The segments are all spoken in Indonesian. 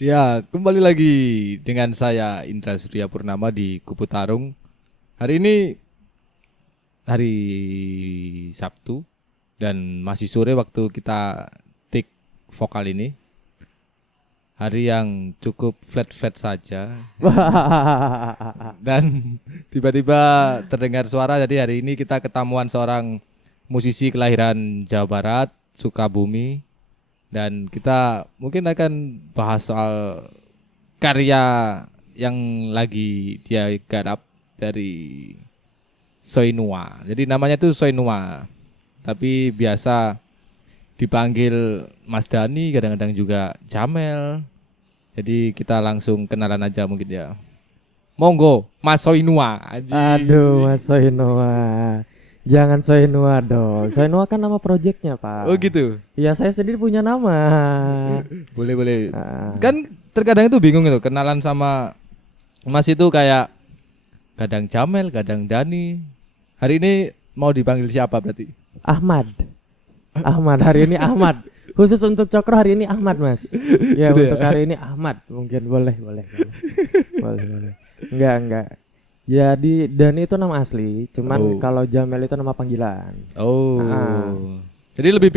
Ya, kembali lagi dengan saya Indra Surya Purnama di Kupu Tarung. Hari ini hari Sabtu dan masih sore waktu kita take vokal ini. Hari yang cukup flat-flat saja dan tiba-tiba terdengar suara. Jadi hari ini kita ketemuan seorang musisi kelahiran Jawa Barat, Sukabumi. Dan kita mungkin akan bahas soal karya yang lagi dia garap dari Soinua. Jadi namanya tuh Soinua. Tapi biasa dipanggil Mas Dani, kadang-kadang juga Jamel. Jadi kita langsung kenalan aja mungkin ya. Monggo, Mas Soinua. Aduh, Mas Soinua. Jangan Soinua dong. Soinua kan nama proyeknya, Pak. Oh gitu. Iya, saya sendiri punya nama. Boleh. Ah, Kan terkadang itu bingung itu kenalan sama Mas itu kayak kadang Jamel, kadang Dani. Hari ini mau dipanggil siapa berarti? Ahmad. Ahmad hari ini Ahmad. Khusus untuk Cokro hari ini Ahmad, Mas. Ya, Gitu ya? untuk hari ini Ahmad. Mungkin boleh. Boleh. Enggak. Jadi Dani itu nama asli, cuman Oh. kalau Jamel itu nama panggilan. Oh. Jadi lebih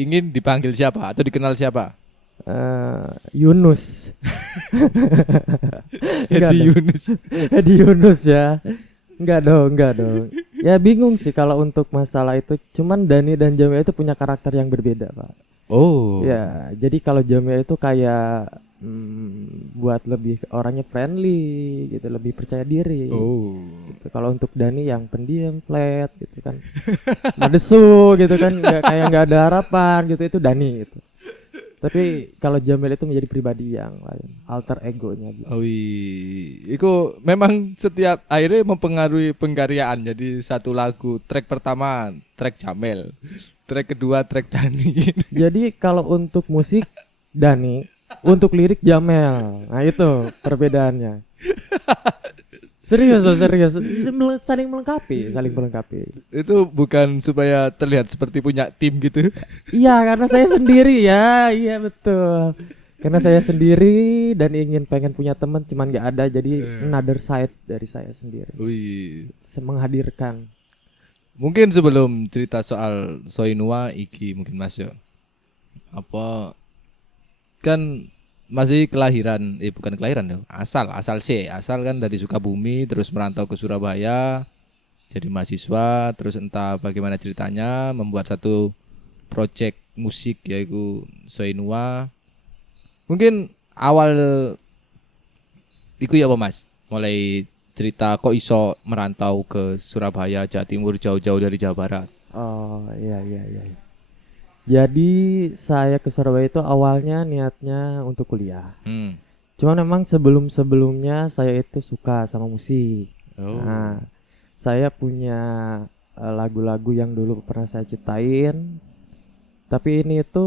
ingin dipanggil siapa atau dikenal siapa? Yunus. Enggak Edi dong. Yunus. Hedi Yunus ya. Enggak dong. Ya bingung sih kalau untuk masalah itu. Cuman Dani dan Jamil itu punya karakter yang berbeda, Pak. Oh. Ya, jadi kalau Jamil itu kayak buat lebih orangnya friendly gitu, lebih percaya diri. Oh. Gitu. Kalau untuk Dani yang pendiam, flat gitu kan. Madesu gitu kan, kayak nggak ada harapan gitu, itu Dani gitu. Tapi kalau Jamil itu menjadi pribadi yang lain, alter egonya gitu. Oh, itu memang setiap akhirnya mempengaruhi pengkaryaan. Jadi satu lagu, track pertama track Jamel, track kedua track Dani. Jadi kalau untuk musik Dani, untuk lirik Jamel. Nah itu perbedaannya. Serius loh, serius. Saling melengkapi. Itu bukan supaya terlihat seperti punya tim gitu. Iya, karena saya sendiri ya. Iya betul. Karena saya sendiri dan pengen punya teman cuman nggak ada, jadi another side dari saya sendiri. Wih. Menghadirkan. Mungkin sebelum cerita soal Soinua iki mungkin Mas yo. Apa kan masih kelahiran bukan kelahiran dong. Asal kan dari Sukabumi terus merantau ke Surabaya jadi mahasiswa, terus entah bagaimana ceritanya membuat satu project musik yaitu Soinua. Mungkin awal iku ya apa Mas? Mulai cerita kok iso merantau ke Surabaya, Jawa Timur jauh-jauh dari Jawa Barat. Oh iya. Jadi saya ke Surabaya itu awalnya niatnya untuk kuliah. Hmm. Cuman memang sebelumnya saya itu suka sama musik. Oh. Nah, saya punya lagu-lagu yang dulu pernah saya ciptain. Tapi ini itu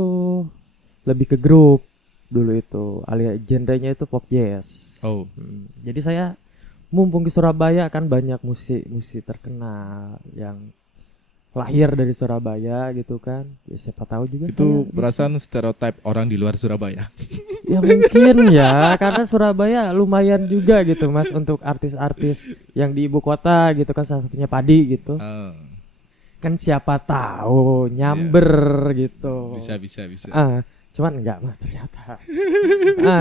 lebih ke grup dulu itu, alias genrenya itu pop jazz. Oh. Jadi saya mumpung ke Surabaya kan banyak musik terkenal yang lahir dari Surabaya gitu kan. Ya siapa tahu juga Itu saya bisa. perasaan stereotip orang di luar Surabaya. Ya mungkin ya, karena Surabaya lumayan juga gitu Mas untuk artis-artis yang di ibu kota gitu kan, salah satunya Padi gitu. Oh, Kan siapa tahu nyamber gitu. bisa. Cuman enggak Mas ternyata.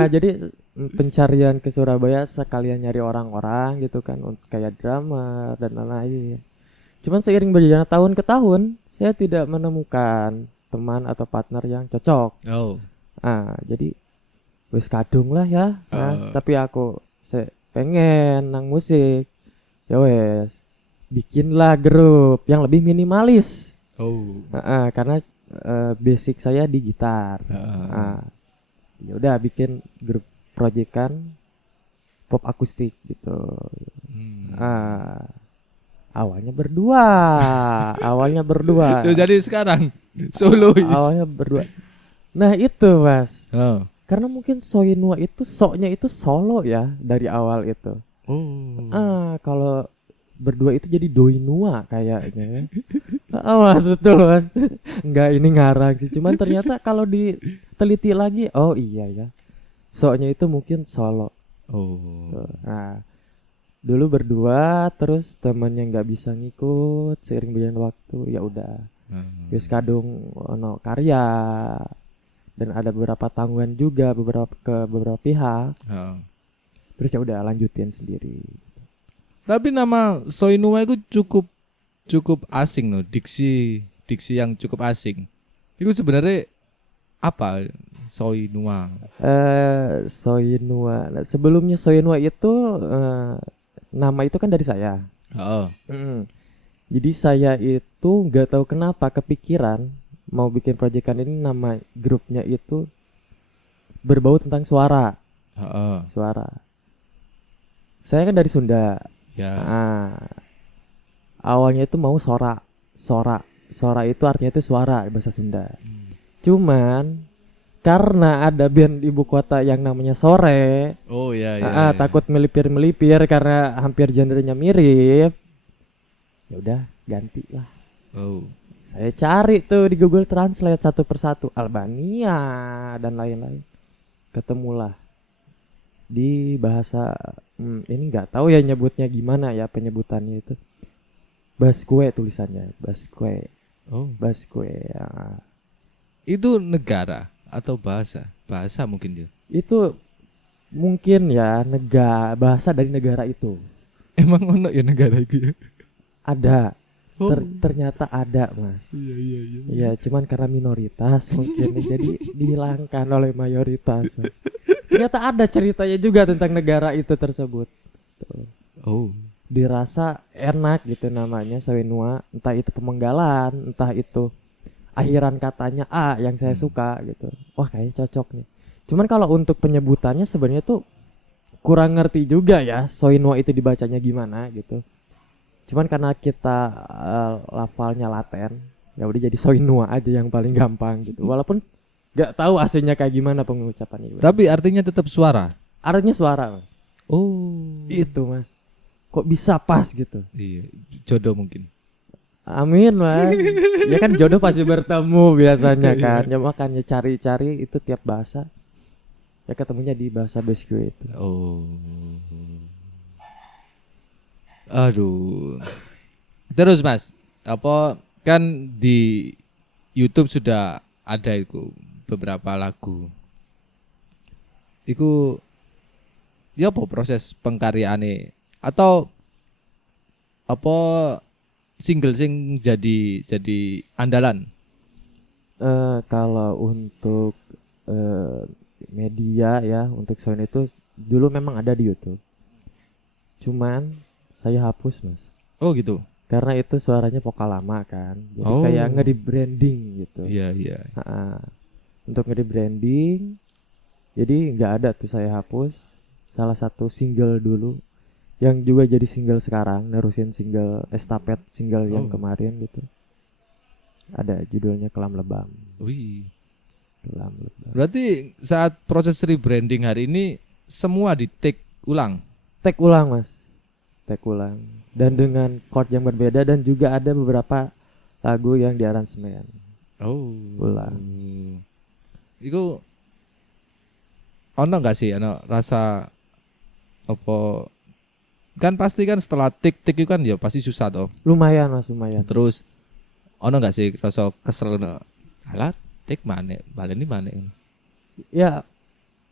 Jadi pencarian ke Surabaya sekalian nyari orang-orang gitu kan, kayak drummer dan lain-lain. Cuman seiring berjalannya tahun ke tahun, saya tidak menemukan teman atau partner yang cocok. Oh. Jadi wis kadung lah ya, Mas. Tapi saya pengen nang musik. Ya wes, bikinlah grup yang lebih minimalis. Oh. Karena basic saya di gitar. Ya udah bikin grup proyekan pop akustik gitu. Awalnya berdua. Ya, jadi sekarang solois. Awalnya berdua. Nah itu Mas, Oh. karena mungkin Soinua itu soknya itu solo ya dari awal itu. Oh. Kalau berdua itu jadi Doinua kayaknya. Mas betul Mas. Enggak, ini ngarang sih. Cuman ternyata kalau diteliti lagi, oh iya ya. So-nya itu mungkin solo. Oh. Nah, dulu berdua, terus temennya nggak bisa ngikut, seiring berjalan waktu ya udah wis kadung ono karya, dan ada beberapa tanggungan juga beberapa pihak, Heeh. terus ya udah lanjutin sendiri. Tapi nama Soinua itu cukup cukup asing loh, diksi yang cukup asing. Itu sebenarnya apa Soinua? Soinua. Nah, sebelumnya Soinua itu nama itu kan dari saya. Heeh. Jadi saya itu nggak tahu kenapa kepikiran mau bikin proyekan ini, nama grupnya itu berbau tentang suara. Heeh. Suara. Saya kan dari Sunda. Ya. Nah, awalnya itu mau sora. Sora itu artinya itu suara bahasa Sunda. Cuman karena ada band ibu kota yang namanya Sore, Oh ya. takut melipir karena hampir genrenya mirip. Ya udah ganti lah. Oh. Saya cari tuh di Google Translate satu persatu, Albania dan lain-lain. Ketemulah di bahasa ini nggak tahu ya nyebutnya gimana ya, penyebutannya itu Basque, tulisannya Basque. Oh. Basque ya. Itu negara atau bahasa? Bahasa mungkin dia. Itu mungkin ya bahasa dari negara itu. Emang ono ya negara itu ya? Ada. Oh. Ternyata ada, Mas. Iya. Ya cuman karena minoritas mungkin jadi dihilangkan oleh mayoritas, Mas. Ternyata ada ceritanya juga tentang negara itu tersebut. Tuh. Oh. Dirasa enak gitu namanya Soinua, entah itu pemenggalan, entah itu akhiran katanya A yang saya suka gitu. Wah, kayaknya cocok nih. Cuman kalau untuk penyebutannya sebenarnya tuh kurang ngerti juga ya Soinua itu dibacanya gimana gitu. Cuman karena kita lafalnya Latin, ya udah jadi Soinua aja yang paling gampang gitu. Walaupun nggak tahu aslinya kayak gimana pengucapannya. Tapi artinya tetap suara. Artinya suara, Mas. Oh. Itu, Mas. Kok bisa pas gitu? Iya, jodoh mungkin. Amin, Mas. Ya kan jodoh pasti bertemu biasanya kan. Ya makanya cari-cari itu tiap bahasa. Ya ketemunya di bahasa Basque itu. Oh. Aduh. Terus Mas, apa kan di YouTube sudah ada itu beberapa lagu. Iku ya apa proses pengkaryaane atau apa single sing jadi andalan? Kalau untuk media ya, untuk sound itu dulu memang ada di YouTube. Cuman saya hapus, Mas. Oh gitu. Karena itu suaranya vokal lama kan. Jadi Oh. kayak nge-rebranding gitu. Iya. Untuk nge-rebranding, jadi nggak ada tuh, saya hapus. Salah satu single dulu yang juga jadi single sekarang, nerusin single estafet single yang kemarin gitu. Ada judulnya Kelam Lebam. Wih. Kelam Lebam. Berarti saat proses rebranding hari ini semua di take ulang. Take ulang, Mas. Take ulang. Dan dengan chord yang berbeda, dan juga ada beberapa lagu yang diaransemen. Oh. Ulang. Iku ono nggak sih ono rasa apa, kan pasti kan setelah tik itu kan ya pasti susah toh. Lumayan, Mas, lumayan. Terus ono nggak sih rasa kesel alat tik mana baleni mana? Ya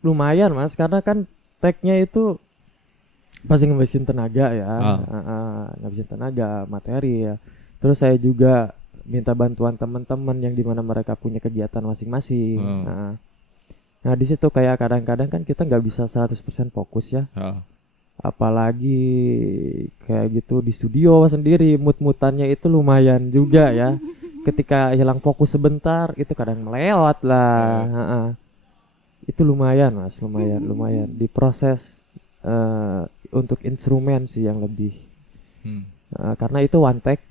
lumayan, Mas, karena kan tag-nya itu pasti ngabisin tenaga ya. Ngabisin tenaga, materi ya. Terus saya juga minta bantuan teman-teman yang dimana mereka punya kegiatan masing-masing. Nah di situ kayak kadang-kadang kan kita nggak bisa 100% fokus ya. Apalagi kayak gitu di studio sendiri, mood-mutannya itu lumayan juga ya. Ketika hilang fokus sebentar itu kadang melewat lah. Itu lumayan, Mas, lumayan diproses untuk instrumen sih yang lebih. Karena itu one take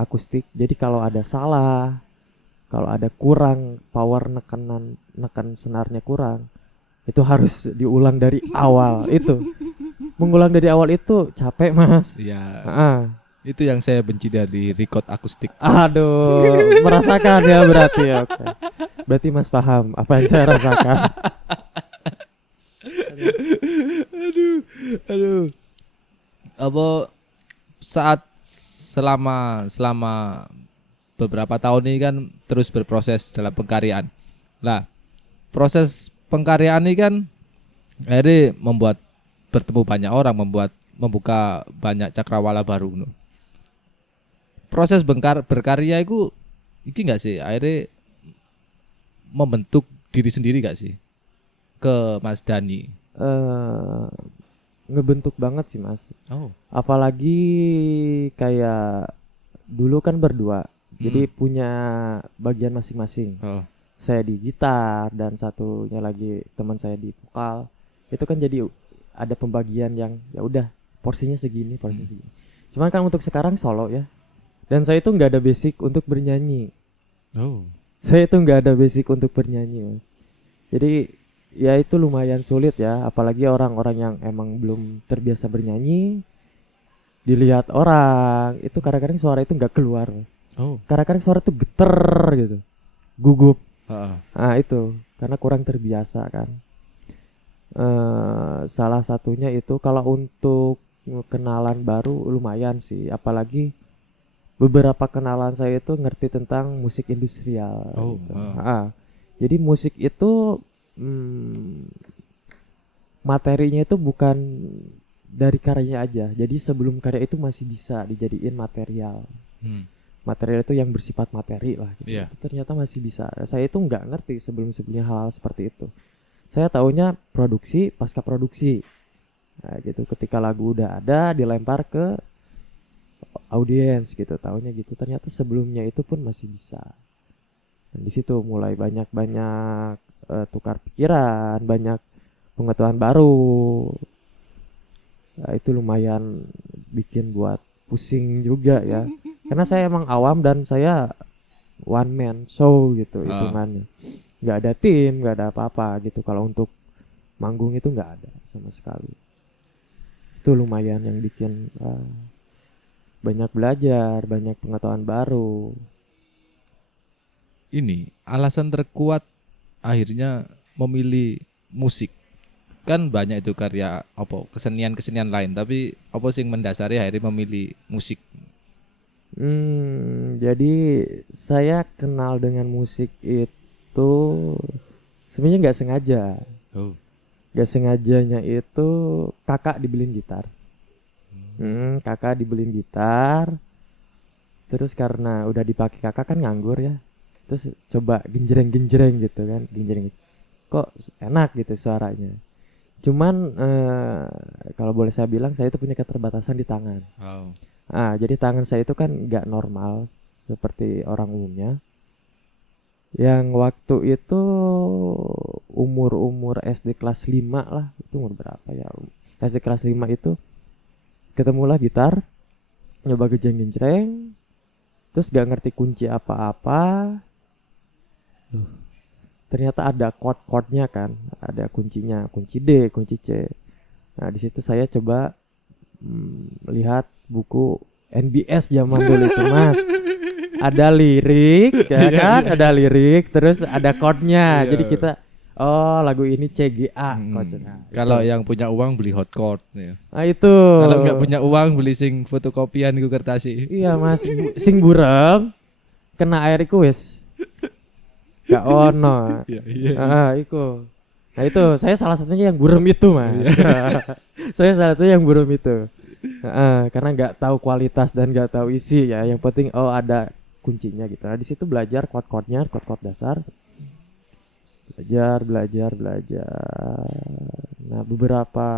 akustik. Jadi kalau ada salah, kalau ada kurang power neken senarnya kurang, itu harus diulang dari awal. Itu mengulang dari awal itu capek, Mas. Iya. Itu yang saya benci dari record akustik. Aduh, merasakan ya berarti ya. Oke. Berarti Mas paham apa yang saya rasakan. Aduh. Apa saat selama beberapa tahun ini kan terus berproses dalam pengkaryaan. Nah, proses pengkaryaan ini kan akhirnya bertemu banyak orang, membuka banyak cakrawala baru. No. Proses berkarya itu iki enggak sih akhirnya membentuk diri sendiri gak sih ke Mas Dani? Ngebentuk banget sih Mas. Oh. Apalagi kayak dulu kan berdua, jadi punya bagian masing-masing. Oh. Saya di gitar dan satunya lagi teman saya di vokal. Itu kan jadi ada pembagian yang ya udah porsinya segini. Cuman kan untuk sekarang solo ya. Dan saya itu nggak ada basic untuk bernyanyi. Oh. Saya itu nggak ada basic untuk bernyanyi Mas. Jadi ya itu lumayan sulit ya, apalagi orang-orang yang emang belum terbiasa bernyanyi, dilihat orang itu kadang-kadang suara itu nggak keluar Mas. Oh. Kadang-kadang suara tuh geter gitu, gugup. Uh-uh. Nah itu karena kurang terbiasa kan. Salah satunya itu kalau untuk kenalan baru lumayan sih, apalagi beberapa kenalan saya itu ngerti tentang musik industrial. Oh, gitu. Jadi musik itu materinya itu bukan dari karyanya aja. Jadi sebelum karya itu masih bisa dijadiin material. Material itu yang bersifat materi lah. Gitu. Yeah. Itu ternyata masih bisa. Saya itu nggak ngerti sebelumnya hal seperti itu. Saya taunya produksi, pasca produksi. Nah, gitu. Ketika lagu udah ada, dilempar ke audiens gitu, taunya gitu. Ternyata sebelumnya itu pun masih bisa. Dan di situ mulai banyak tukar pikiran, banyak pengetahuan baru. Nah, itu lumayan bikin buat pusing juga ya. Karena saya emang awam dan saya one man show gitu hitungannya. Nggak ada tim, nggak ada apa-apa gitu. Kalau untuk manggung itu nggak ada sama sekali. Itu lumayan yang bikin banyak belajar, banyak pengetahuan baru. Ini alasan terkuat akhirnya memilih musik. Kan banyak itu karya kesenian lain, tapi apa sih yang mendasari akhirnya memilih musik? Jadi saya kenal dengan musik itu sebenarnya nggak sengaja. Nggak sengajanya itu kakak dibeliin gitar. Kakak dibeliin gitar. Terus karena udah dipakai kakak kan nganggur ya. Terus coba genjreng gitu kan, kok enak gitu suaranya. Cuman kalau boleh saya bilang saya itu punya keterbatasan di tangan. Jadi tangan saya itu kan nggak normal seperti orang umumnya. Yang waktu itu umur SD kelas 5 lah, itu umur berapa ya? SD kelas 5 itu ketemulah gitar, nyoba genjreng, terus gak ngerti kunci apa-apa. Ternyata ada chord-chordnya kan, ada kuncinya, kunci D, kunci C. Nah di situ saya coba lihat buku NBS zaman dulu itu Mas. Ada lirik, ya kan? Ada lirik, terus ada chordnya. Jadi kita, lagu ini CGA. Kalau yang punya uang beli hot chord. Ya. Nah itu. Kalau nggak punya uang beli sing fotokopian ku kertasi. Iya Mas, sing burem, kena air iku wis. Gak ono. Iku. Nah itu saya salah satunya yang burem itu Mas. Saya salah satunya yang burem itu. Karena nggak tahu kualitas dan nggak tahu isi ya. Yang penting ada kuncinya gitu. Nah di situ belajar chord-chordnya, chord-chord dasar. Belajar. Nah beberapa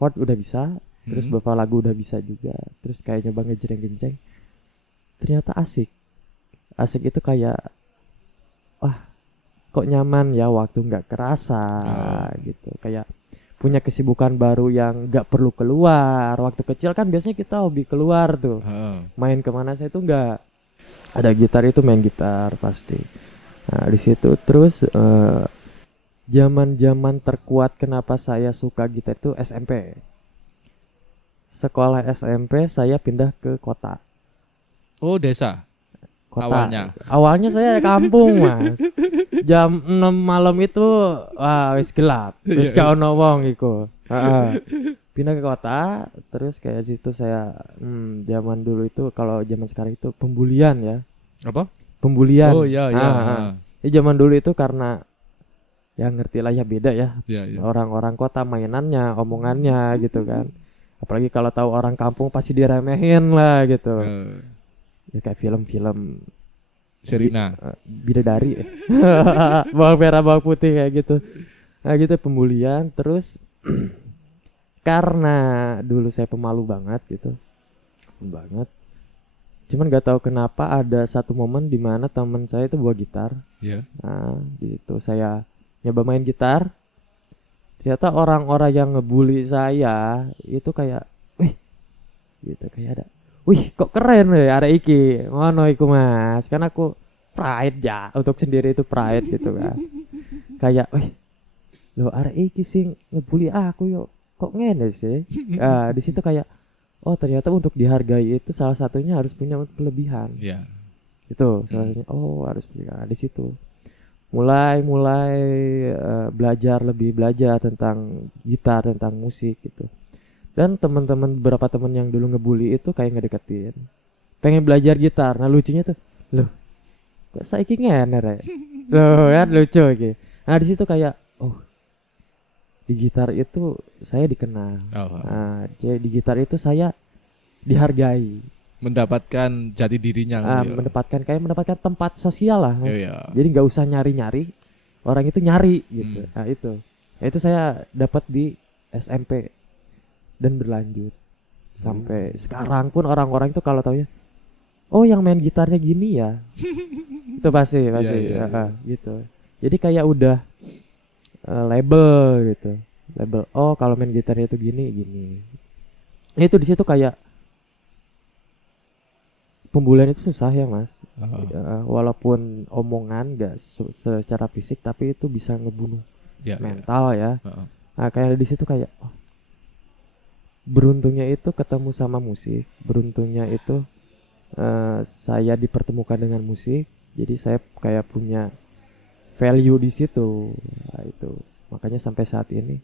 chord udah bisa, terus beberapa lagu udah bisa juga. Terus kayak nyoba ngejreng. Ternyata asik. Asik itu kayak kok nyaman ya, waktu nggak kerasa gitu. Kayak punya kesibukan baru yang nggak perlu keluar. Waktu kecil kan biasanya kita hobi keluar tuh, main kemana. Saya tuh nggak, ada gitar itu main gitar pasti. Nah di situ terus zaman terkuat kenapa saya suka gitar itu SMP. Sekolah SMP saya pindah ke kota. Oh desa. Kota. Awalnya saya kampung Mas. Jam 6 malam itu wis gelap. Wis gak ono wong iku. pindah ke kota, terus kayak situ saya zaman dulu itu, kalau zaman sekarang itu pembulian ya, Apa? pembulian. Oh ya ya. Zaman dulu itu karena ya ngerti lah ya, beda ya Ya ya. orang-orang kota mainannya, omongannya gitu kan. Apalagi kalau tahu orang kampung pasti diremehin lah gitu. Ya kayak film-film Serina. bidadari, bawang merah bawang putih kayak gitu. Nah gitu pembulian. Terus karena dulu saya pemalu banget gitu, banget. Cuman nggak tahu kenapa ada satu momen di mana teman saya itu bawa gitar. Ya. Nah di situ saya nyoba main gitar. Ternyata orang-orang yang ngebully saya itu kayak, wih, gitu kayak ada, wih kok keren ya arek iki, ngono iku mas. Karena aku pride ya, untuk sendiri itu pride gitu kan. Kayak, wih, lo arek iki sing ngebully aku yo, kok ngene sih. Di situ kayak, oh ternyata untuk dihargai itu salah satunya harus punya kelebihan. Ya. Itu salah satunya. Oh harus punya. Di situ mulai belajar tentang gitar, tentang musik gitu. Dan teman-teman, beberapa teman yang dulu ngebully itu kayak ngedeketin, pengen belajar gitar. Nah lucunya tuh, loh kok saiki ngener ya, loh kan lucu gitu. Nah di situ kayak, oh di gitar itu saya dikenal. Oh. Nah di gitar itu saya dihargai. Mendapatkan jati dirinya. Mendapatkan tempat sosial lah mas. Ya. Jadi nggak usah nyari-nyari, orang itu nyari gitu. Nah itu saya dapat di SMP dan berlanjut sampai sekarang pun orang-orang itu kalau tahu ya, oh yang main gitarnya gini ya, itu pasti Ya. gitu. Jadi kayak udah label gitu, label. Oh kalau main gitarnya itu gini. Itu di situ kayak pembulian itu susah ya mas. Walaupun omongan gak secara fisik, tapi itu bisa ngebunuh mental ya. Nah kayak di situ kayak, oh, beruntungnya itu ketemu sama musik, beruntungnya itu saya dipertemukan dengan musik. Jadi saya kayak punya value di situ. Nah, itu makanya sampai saat ini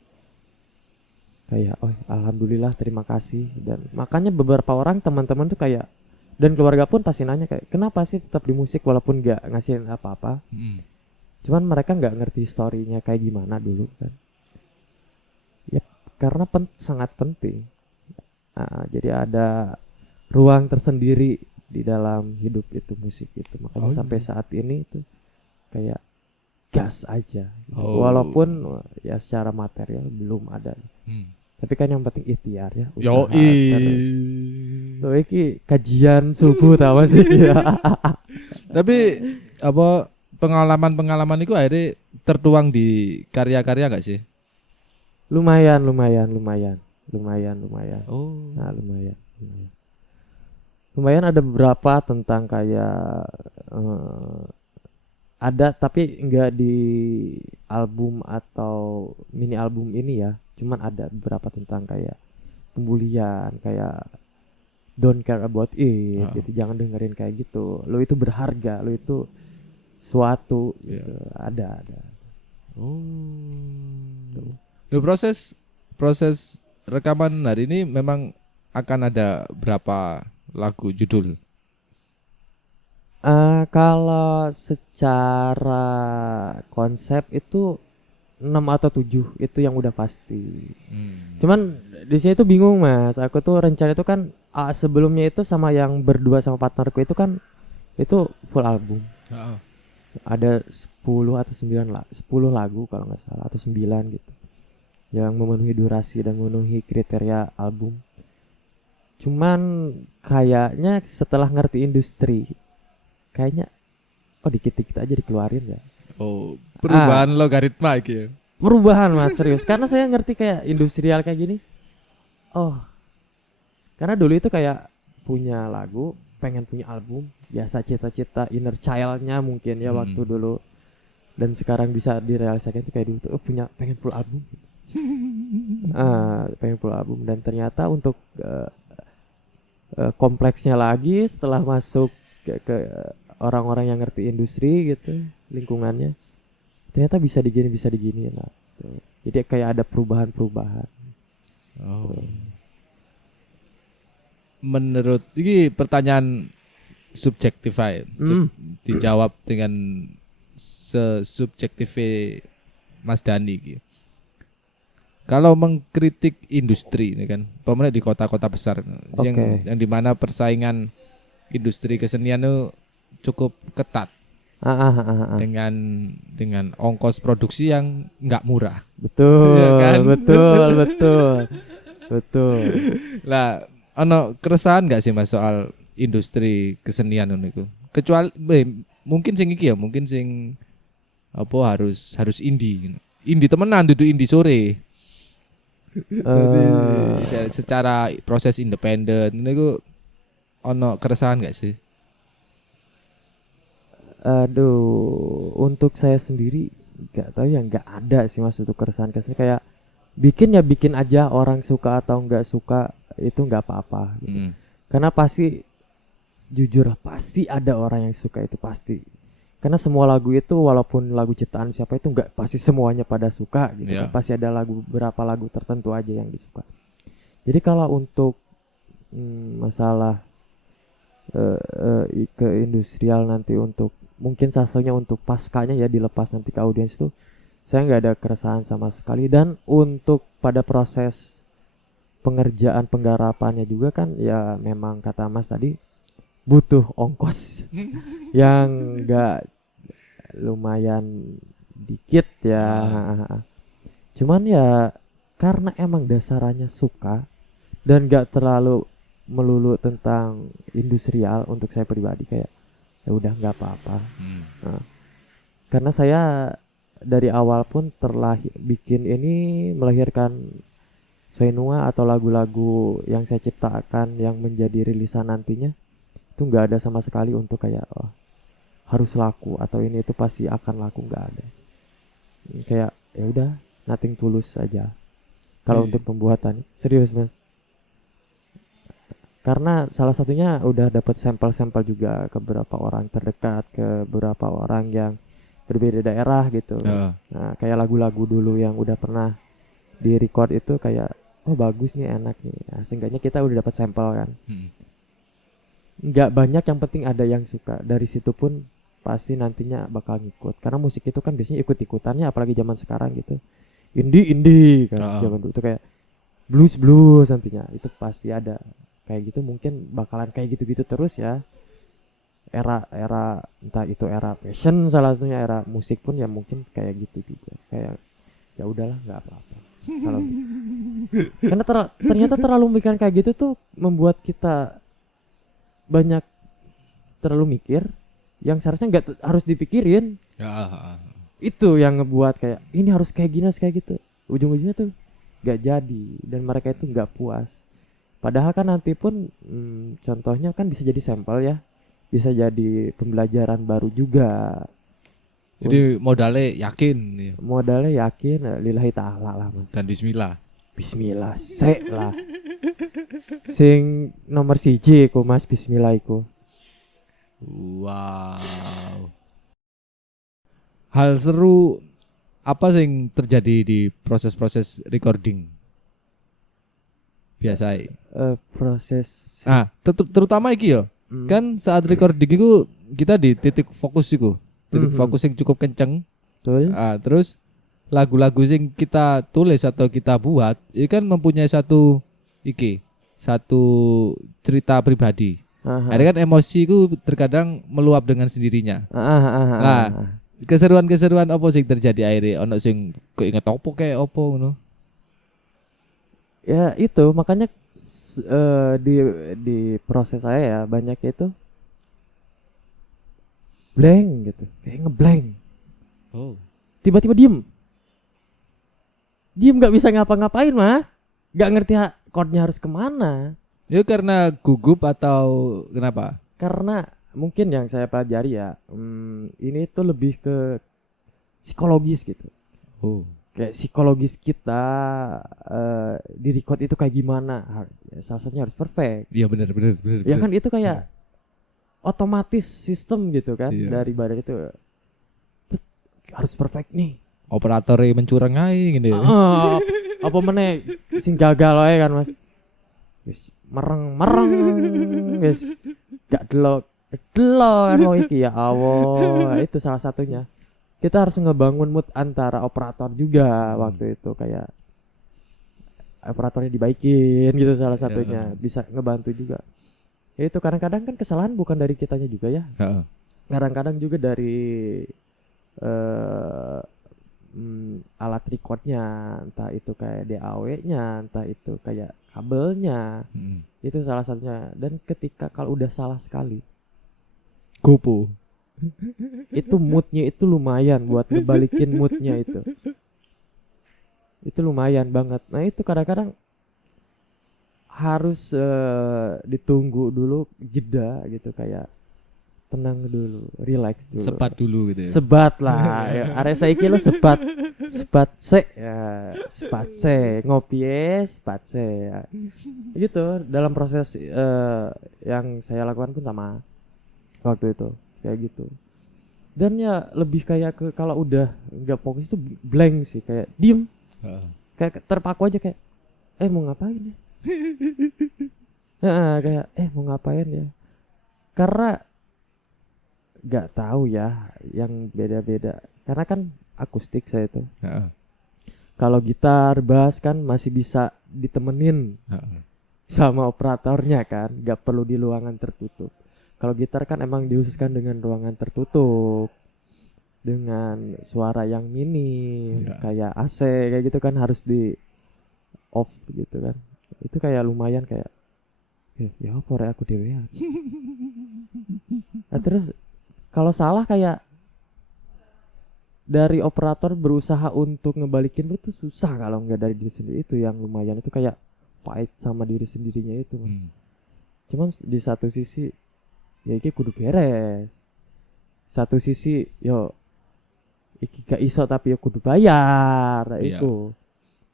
kayak, oh alhamdulillah, terima kasih. Dan makanya beberapa orang, teman-teman tuh kayak, dan keluarga pun pasti nanya kayak, kenapa sih tetap di musik walaupun gak ngasihin apa-apa. Cuman mereka gak ngerti story-nya kayak gimana dulu kan. Ya karena sangat penting. Jadi ada ruang tersendiri di dalam hidup itu, musik itu. Makanya sampai saat ini itu kayak gas aja gitu. Walaupun ya secara material belum ada. Tapi kan yang penting ikhtiar ya, usaha terus. So iki kajian subuh tau sih ya. Tapi apa pengalaman itu akhirnya tertuang di karya-karya gak sih? Lumayan. Oh. Nah, lumayan ada beberapa tentang kayak ada, tapi enggak di album atau mini album ini ya. Cuman ada beberapa tentang kayak pembulian, kayak don't care about it gitu, jangan dengerin kayak gitu, lo itu berharga, lo itu suatu gitu. Ada. Tuh. Proses rekaman hari ini memang akan ada berapa lagu judul? Kalau secara konsep itu 6 atau 7 itu yang udah pasti. Cuman di sini tuh bingung mas. Aku tuh rencana itu kan sebelumnya itu sama yang berdua sama partnerku itu kan itu full album. Ada 10 atau 9 10 lagu kalau nggak salah, atau 9 gitu, yang memenuhi durasi dan memenuhi kriteria album. Cuman kayaknya setelah ngerti industri, kayaknya dikit-dikit aja dikeluarin ya. Oh, perubahan logaritma gitu. Perubahan mas, serius. Karena saya ngerti kayak industrial kayak gini. Oh, karena dulu itu kayak punya lagu, pengen punya album, biasa cita-cita inner child-nya mungkin ya waktu dulu. Dan sekarang bisa direalisasikan itu kayak dulu tuh, pengen full album. Pengen full album. Dan ternyata untuk kompleksnya lagi setelah masuk ke orang-orang yang ngerti industri gitu, lingkungannya, ternyata bisa digini lah tuh. Jadi kayak ada perubahan. Oh. Menurut ini pertanyaan subjektif aja. Dijawab dengan sesubjektif Mas Dani iki. Kalau mengkritik industri ini kan, pemenang di kota-kota besar yang dimana persaingan industri kesenian itu cukup ketat dengan ongkos produksi yang nggak murah. Betul, Iya kan? betul. Lah, ono keresahan nggak sih Mas soal industri kesenian niku? Kecuali mungkin sing iki ya, mungkin sing apa harus indie. Indie temenan dudu indie sore. Jadi secara proses independen niku ono keresahan nggak sih? Aduh, untuk saya sendiri nggak tahu ya, nggak ada sih Mas untuk keresahan kayak bikin ya bikin aja, orang suka atau nggak suka itu nggak apa-apa gitu. Karena pasti jujur pasti ada orang yang suka, itu pasti. Karena semua lagu itu walaupun lagu ciptaan siapa itu nggak pasti semuanya pada suka gitu kan. Pasti ada beberapa lagu tertentu aja yang disuka. Jadi kalau untuk masalah ke industrial nanti, untuk mungkin sastranya untuk paskanya ya dilepas nanti ke audiens itu, saya nggak ada keresahan sama sekali. Dan untuk pada proses pengerjaan penggarapannya juga kan ya memang kata Mas tadi butuh ongkos yang nggak lumayan dikit ya. Cuman ya karena emang dasarannya suka dan nggak terlalu melulu tentang industrial, untuk saya pribadi kayak ya udah nggak apa-apa. Karena saya dari awal pun bikin ini melahirkan Soinua atau lagu-lagu yang saya ciptakan yang menjadi rilisan nantinya itu nggak ada sama sekali untuk kayak harus laku atau ini itu pasti akan laku, nggak ada. Kayak ya udah nothing tulus aja kalau untuk pembuatan. Serius Mas, karena salah satunya udah dapat sampel-sampel juga ke beberapa orang terdekat, ke beberapa orang yang berbeda daerah gitu. Nah kayak lagu-lagu dulu yang udah pernah di record itu kayak oh bagus nih, enak nih. Nah, seenggaknya kita udah dapat sampel kan. Nggak banyak, yang penting ada yang suka. Dari situ pun pasti nantinya bakal ngikut. Karena musik itu kan biasanya ikut-ikutannya, apalagi zaman sekarang gitu. Indie kan. Zaman dulu tuh kayak blues nantinya. Itu pasti ada. Kayak gitu mungkin bakalan kayak gitu-gitu terus ya. Era entah itu era fashion salah satunya, era musik pun ya mungkin kayak gitu juga. Kayak ya udahlah nggak apa-apa. Kalau karena ternyata terlalu mikir kayak gitu tuh membuat kita banyak terlalu mikir yang seharusnya nggak harus dipikirin. Itu yang ngebuat kayak ini harus kayak gini, harus kayak gitu. Ujung-ujungnya tuh nggak jadi dan mereka itu nggak puas. Padahal kan nanti pun contohnya kan bisa jadi sampel ya, bisa jadi pembelajaran baru juga. Jadi modalnya yakin, lillahi ta'ala lah Mas. dan bismillah Sek lah. Sing nomor 1 iku Mas, bismillah iku. Wow. Hal seru apa sing terjadi di proses-proses recording biasa? Proses terutama iki yo. Kan saat recording itu kita di titik fokus iku. Titik fokus yang cukup kenceng. Betul. Terus lagu-lagu yang kita tulis atau kita buat itu kan mempunyai satu cerita pribadi. Ada kan emosi itu terkadang meluap dengan sendirinya. Nah, keseruan apa sih terjadi akhirnya? Ono sing keinget opo kayak opo ngono. Ya itu makanya di proses saya ya banyak itu blank gitu, kayak ngeblank. Tiba-tiba diem nggak bisa ngapa-ngapain Mas, nggak ngerti chordnya harus kemana. Ya karena gugup atau kenapa? Karena mungkin yang saya pelajari ya ini tuh lebih ke psikologis gitu. Kayak psikologis kita di record itu kayak gimana, salah satunya harus perfect. Iya benar. Ya kan itu kayak otomatis sistem gitu kan. Dari badan itu harus perfect nih. Operatornya mencurang aja gitu. Apa meneh sing gagal wae kan Mas. Wis mereng wis gak delok kan mau iki ya Allah. Itu salah satunya. Kita harus ngebangun mood antara operator juga waktu itu kayak operatornya dibaikin gitu salah satunya bisa ngebantu juga. Ya itu kadang-kadang kan kesalahan bukan dari kitanya juga ya. Kadang-kadang juga dari alat recordnya, entah itu kayak DAW-nya, entah itu kayak kabelnya, itu salah satunya. Dan ketika kalau udah salah sekali, gopo itu moodnya itu lumayan buat ngebalikin moodnya itu lumayan banget. Nah itu kadang-kadang harus ditunggu dulu jeda gitu kayak tenang dulu, relax dulu. sebat dulu gitu ya. Sebat lah. Ya, arek saiki lo sebat se ya, sebat se, ngopi sebat se. Ya. Gitu dalam proses yang saya lakukan pun sama waktu itu kayak gitu. Dan ya lebih kayak ke kalau udah nggak fokus itu blank sih kayak diem. Kayak terpaku aja kayak mau ngapain ya? Kayak mau ngapain ya? Karena nggak tahu ya yang beda-beda karena kan akustik saya itu kalau gitar bass kan masih bisa ditemenin sama operatornya kan nggak perlu di ruangan tertutup. Kalau gitar kan emang dihususkan dengan ruangan tertutup dengan suara yang minim kayak AC kayak gitu kan harus di off gitu kan. Itu kayak lumayan kayak ya apa aku dewean. Nah, terus kalau salah kayak dari operator berusaha untuk ngebalikin itu susah kalau nggak dari diri sendiri. Itu yang lumayan itu kayak fight sama diri sendirinya itu Mas. Cuman di satu sisi ya iki kudu beres. Satu sisi yo iki gak iso tapi yo kudu bayar. Itu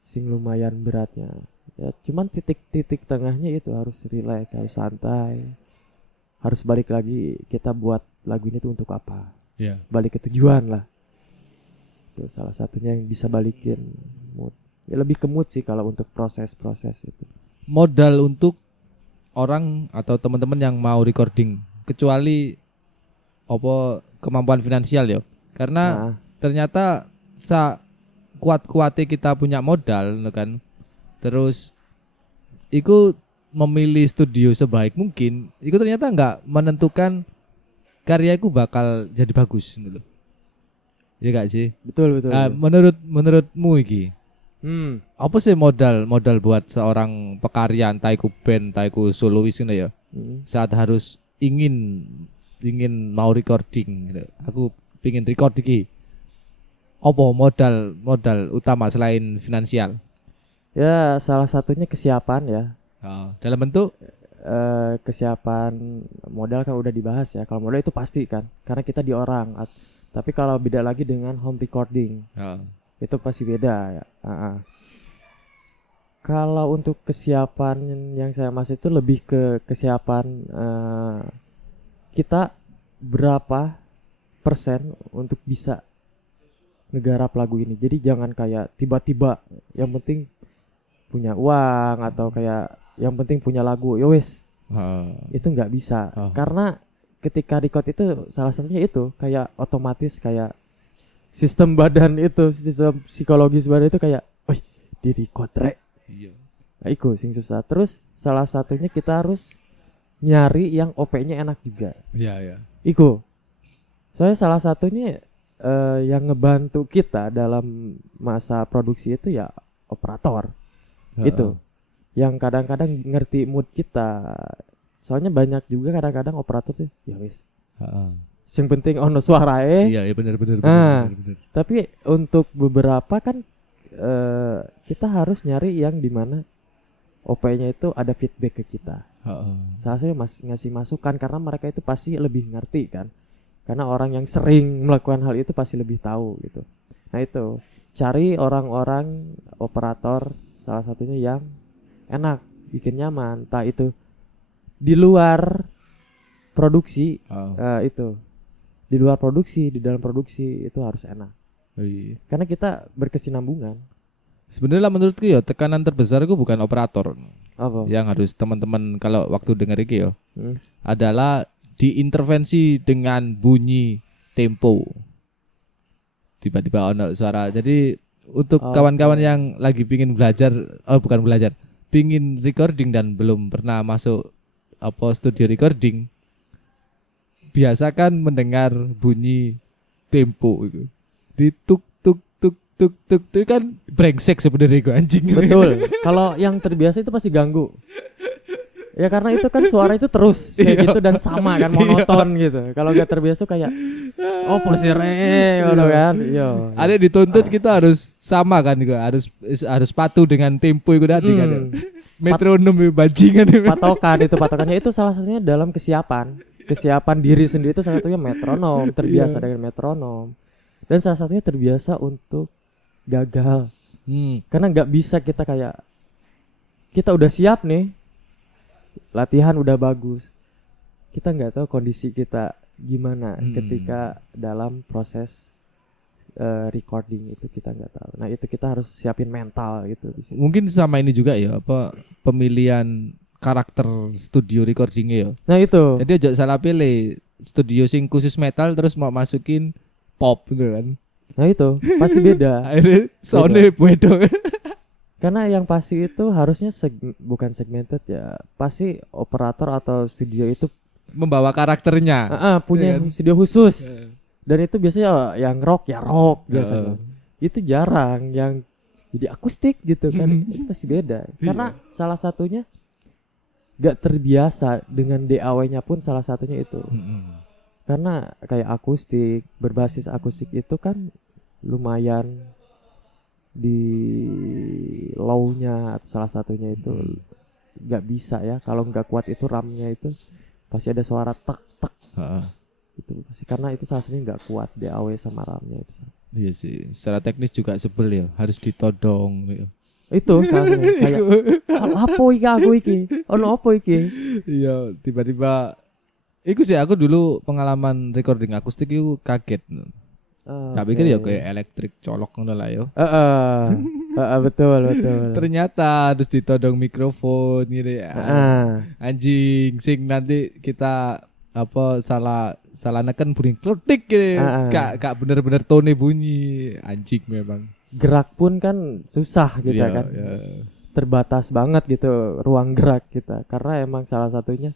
sing lumayan beratnya. Ya cuman titik-titik tengahnya itu harus relax, harus santai. Harus balik lagi kita buat lagu ini tuh untuk apa? Balik ke tujuan lah. Itu salah satunya yang bisa balikin mood. Ya lebih ke mood sih kalau untuk proses-proses itu. Modal untuk orang atau teman-teman yang mau recording kecuali kemampuan finansial ya. Karena ternyata kuat-kuatnya kita punya modal kan. Terus ikut memilih studio sebaik mungkin, itu ternyata nggak menentukan karyaku bakal jadi bagus gitu loh. Ya gak sih? Betul. Nah, menurutmu iki, apa sih modal buat seorang pekarya, entah iku band, entah iku solois gitu ya, saat harus ingin mau recording gitu. Aku pingin record iki. Apa modal utama selain finansial? Ya salah satunya kesiapan ya. Dalam bentuk kesiapan modal kan udah dibahas ya. Kalau modal itu pasti kan, karena kita di orang. Tapi kalau beda lagi dengan home recording, itu pasti beda ya. Kalau untuk kesiapan yang saya maksud itu lebih ke kesiapan kita berapa persen untuk bisa ngegarap lagu ini. Jadi jangan kayak tiba-tiba yang penting punya uang atau kayak yang penting punya lagu ya wes. Itu nggak bisa karena ketika record itu salah satunya itu kayak otomatis kayak sistem badan itu, sistem psikologis badan itu kayak di record rek. Nah, itu sing susah. Terus salah satunya kita harus nyari yang OP-nya enak juga. Iku soalnya salah satunya yang ngebantu kita dalam masa produksi itu ya operator. Itu yang kadang-kadang ngerti mood kita. Soalnya banyak juga kadang-kadang operator tuh ya wis. Yang penting ono suarae. Iya benar. Tapi untuk beberapa kan kita harus nyari yang dimana OP-nya itu ada feedback ke kita. Salah satunya ngasih masukan karena mereka itu pasti lebih ngerti kan. Karena orang yang sering melakukan hal itu pasti lebih tahu gitu. Nah itu cari orang-orang operator salah satunya yang enak, bikin nyaman. Entah itu di luar produksi, itu di luar produksi, di dalam produksi itu harus enak. Karena kita berkesinambungan. Sebenarnya lah menurutku ya tekanan terbesar itu bukan operator. Apa? Yang harus teman-teman kalau waktu denger iki ya Hmm. adalah diintervensi dengan bunyi tempo. Tiba-tiba ono suara. Jadi untuk Oh, kawan-kawan yang lagi pingin belajar, bukan belajar, pingin recording dan belum pernah masuk studio recording, biasakan mendengar bunyi tempo itu. Di tuk tuk tuk tuk tuk itu kan brengsek sebenarnya gue anjing. Betul. Kalau yang terbiasa itu pasti ganggu. Ya karena itu kan suara itu terus kayak Iya. gitu dan sama kan monoton gitu. Kalau gak terbiasa tuh kayak posisi re ngono kan. Yo. Ada dituntut kita harus sama kan juga harus patuh dengan tempo itu tadi kan. Hmm. Metronom bajingan. Patokannya itu salah satunya dalam kesiapan diri sendiri itu salah satunya metronom, terbiasa Iya. dengan metronom. Dan salah satunya terbiasa untuk gagal. Karena nggak bisa kita kayak kita udah siap nih, latihan udah bagus, kita nggak tahu kondisi kita gimana ketika dalam proses recording itu kita nggak tahu. Nah itu kita harus siapin mental gitu di situ. Mungkin sama ini juga ya pemilihan karakter studio recordingnya ya. Nah itu. Jadi aja salah pilih studio sing khusus metal terus mau masukin pop gitu kan. Nah itu pasti beda. Akhirnya soundnya beda. Karena yang pasti itu harusnya bukan segmented ya. Pasti operator atau studio itu Membawa karakternya. punya Iya kan? studio khusus. Dan itu biasanya yang rock ya rock biasanya. Itu jarang yang jadi akustik gitu kan. Itu pasti beda. Karena salah satunya gak terbiasa dengan DAW-nya pun salah satunya itu. Karena kayak akustik, berbasis akustik itu kan lumayan di low-nya salah satunya itu nggak bisa ya, kalau nggak kuat itu RAM-nya itu pasti ada suara tek tek itu pasti, karena itu salah satunya nggak kuat DAW sama RAM-nya itu. Iya sih, secara teknis juga sebel ya, harus ditodong gitu. Itu salah satunya kayak apa iki aku iki ono apa iki. Iya, tiba-tiba iku sih aku dulu pengalaman recording akustik itu kaget. Tak pikir ya kayak elektrik colok ngono lah yo. Betul. Ternyata harus ditodong mikrofon gitu ya. Anjing sing nanti kita salah neken bunyi kletik gitu. Gak bener-bener tone bunyi. Anjing memang. Gerak pun kan susah gitu Iya, kan. iya. Terbatas banget gitu ruang gerak kita, karena emang salah satunya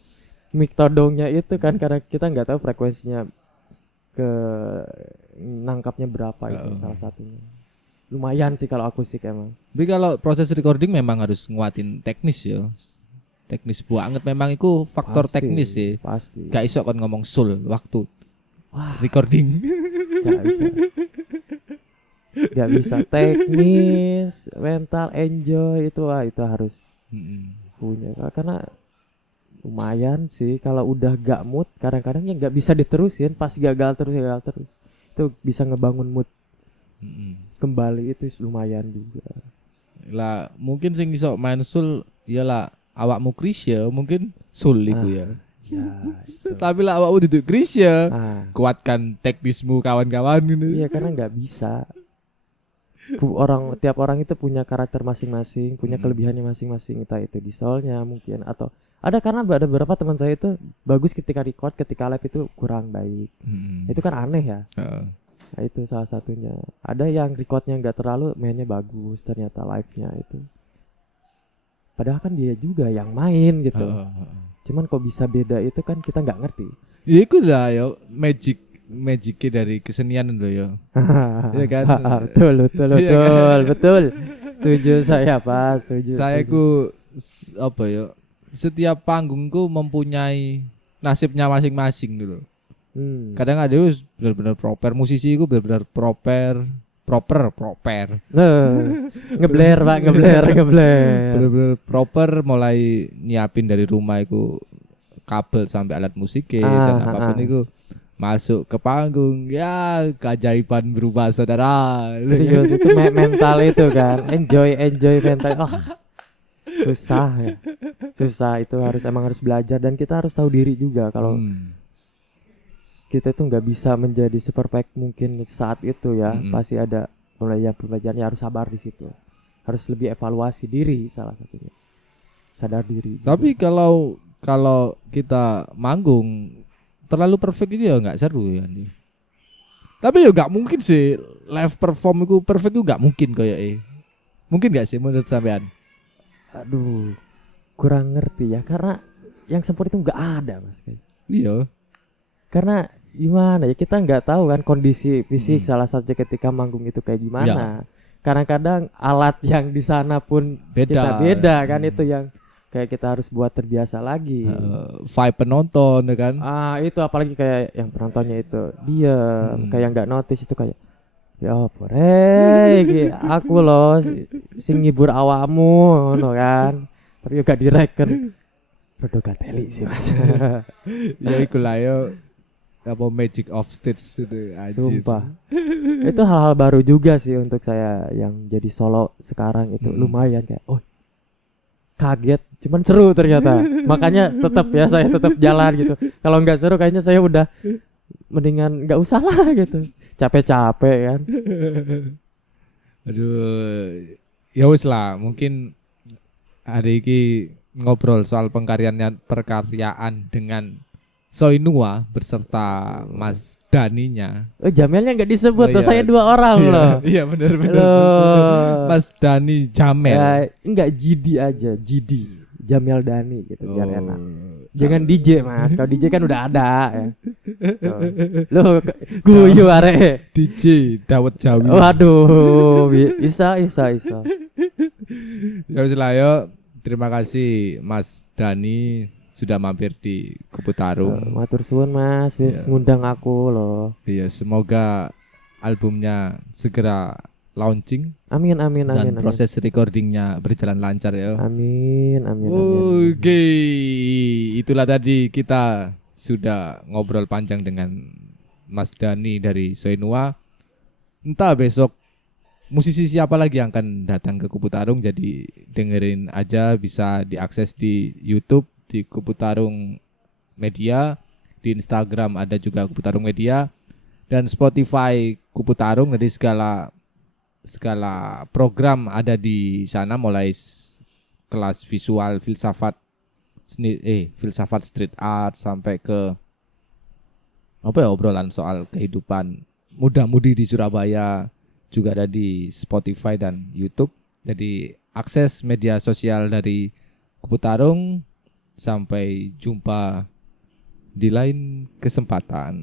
mic todongnya itu kan, karena kita nggak tahu frekuensinya ke nangkapnya berapa, itu salah satunya. Lumayan sih kalau akustik emang. Tapi kalau proses recording memang harus nguatin teknis ya. Teknis banget memang itu faktor Pasti, teknis sih. Pasti. Gak iso kan ngomong sul waktu Wah, recording. gak bisa. Gak bisa teknis, mental, enjoy itu itu harus punya, karena lumayan sih kalau udah gak mood kadang-kadang ya nggak bisa diterusin, pas gagal terus itu bisa ngebangun mood kembali, itu lumayan juga Lah mungkin sing iso main sul iyalah awakmu Krisya mungkin sul iku ya. ya itu. Tapi lah awakmu duduk Krisya, kuatkan teknismu kawan-kawan gitu. Iya, karena nggak bisa. Tiap orang itu punya karakter masing-masing, punya kelebihannya masing-masing, entah itu di soulnya mungkin, atau karena ada beberapa teman saya itu bagus ketika record, ketika live itu kurang baik. Itu kan aneh ya. Nah itu salah satunya. Ada yang recordnya nggak terlalu, mainnya bagus, ternyata live-nya itu. Padahal kan dia juga yang main gitu. Cuman kok bisa beda itu kan kita nggak ngerti. Ya iku lah ya magicnya dari kesenian lo ya. Iya kan? Betul. Setuju saya Pak, setuju. Saya ku setiap panggungku mempunyai nasibnya masing-masing dulu. Kadang ada benar-benar proper, musisi ku benar-benar proper. Ngebler Pak, ngebler. Benar-benar proper, mulai nyiapin dari rumah iku kabel sampai alat musiknya dan apapun itu masuk ke panggung, ya keajaiban berubah saudara. Serius itu mental itu kan, enjoy mental. Susah ya, susah itu emang harus belajar, dan kita harus tahu diri juga kalau kita itu nggak bisa menjadi seperfect mungkin saat itu ya. Pasti ada pelajaran harus sabar di situ. harus lebih evaluasi diri salah satunya, sadar diri. Tapi kalau kita manggung terlalu perfect itu ya nggak seru ya nih. Tapi ya nggak mungkin sih live perform itu perfect itu nggak mungkin kayak mungkin nggak sih menurut sampean? Aduh, kurang ngerti ya, karena yang sempurna itu nggak ada mas. Iya. Karena gimana ya, kita nggak tahu kan kondisi fisik salah satu ketika manggung itu kayak gimana. Kadang-kadang alat yang di sana pun kita beda kan, itu yang kayak kita harus buat terbiasa lagi. Vibe penonton ya kan. Itu apalagi kayak yang penontonnya itu diam, kayak nggak notice itu kayak ya apa aku loh sing ngibur awamu ngono kan. Tapi juga direken. Rodo gateli sih mas. Ya iku lah yo apa magic of stage itu anjir. Sumpah. Itu hal-hal baru juga sih untuk saya yang jadi solo sekarang itu lumayan kayak kaget, cuman seru ternyata. Makanya tetap ya saya tetap jalan gitu. Kalau nggak seru kayaknya saya udah mendingan nggak usah lah gitu. Capek-capek kan. Aduh. Ya wis lah, mungkin hari ini ngobrol soal perkaryaan dengan Soinua beserta Mas Daninya. Jamelnya nggak disebut Iya. saya 2 orang loh. Iya benar. Loh. Mas Dani Jamel. Enggak Jidi aja, Jidi. Jamel Dani gitu biar enak. Jangan DJ mas, kalau DJ kan udah ada ya. Loh, guyu are. DJ Dawet Jawi. Waduh, bisa. Ya wis lah yo. Terima kasih Mas Dani sudah mampir di Kupu Tarung. Matur suwun mas, wis ngundang aku loh. Iya, semoga albumnya segera launching. Amin. Dan proses recordingnya berjalan lancar ya. Amin. Oke, itulah tadi kita sudah ngobrol panjang dengan Mas Dani dari Soinua. Entah besok musisi siapa lagi yang akan datang ke Kupu Tarung, jadi dengerin aja, bisa diakses di YouTube di Kupu Tarung Media, di Instagram ada juga Kupu Tarung Media, dan Spotify Kupu Tarung. Jadi segala program ada di sana, mulai kelas visual, filsafat seni, filsafat street art sampai ke obrolan soal kehidupan muda-mudi di Surabaya juga ada di Spotify dan YouTube. Jadi akses media sosial dari Kupu Tarung. Sampai jumpa di lain kesempatan.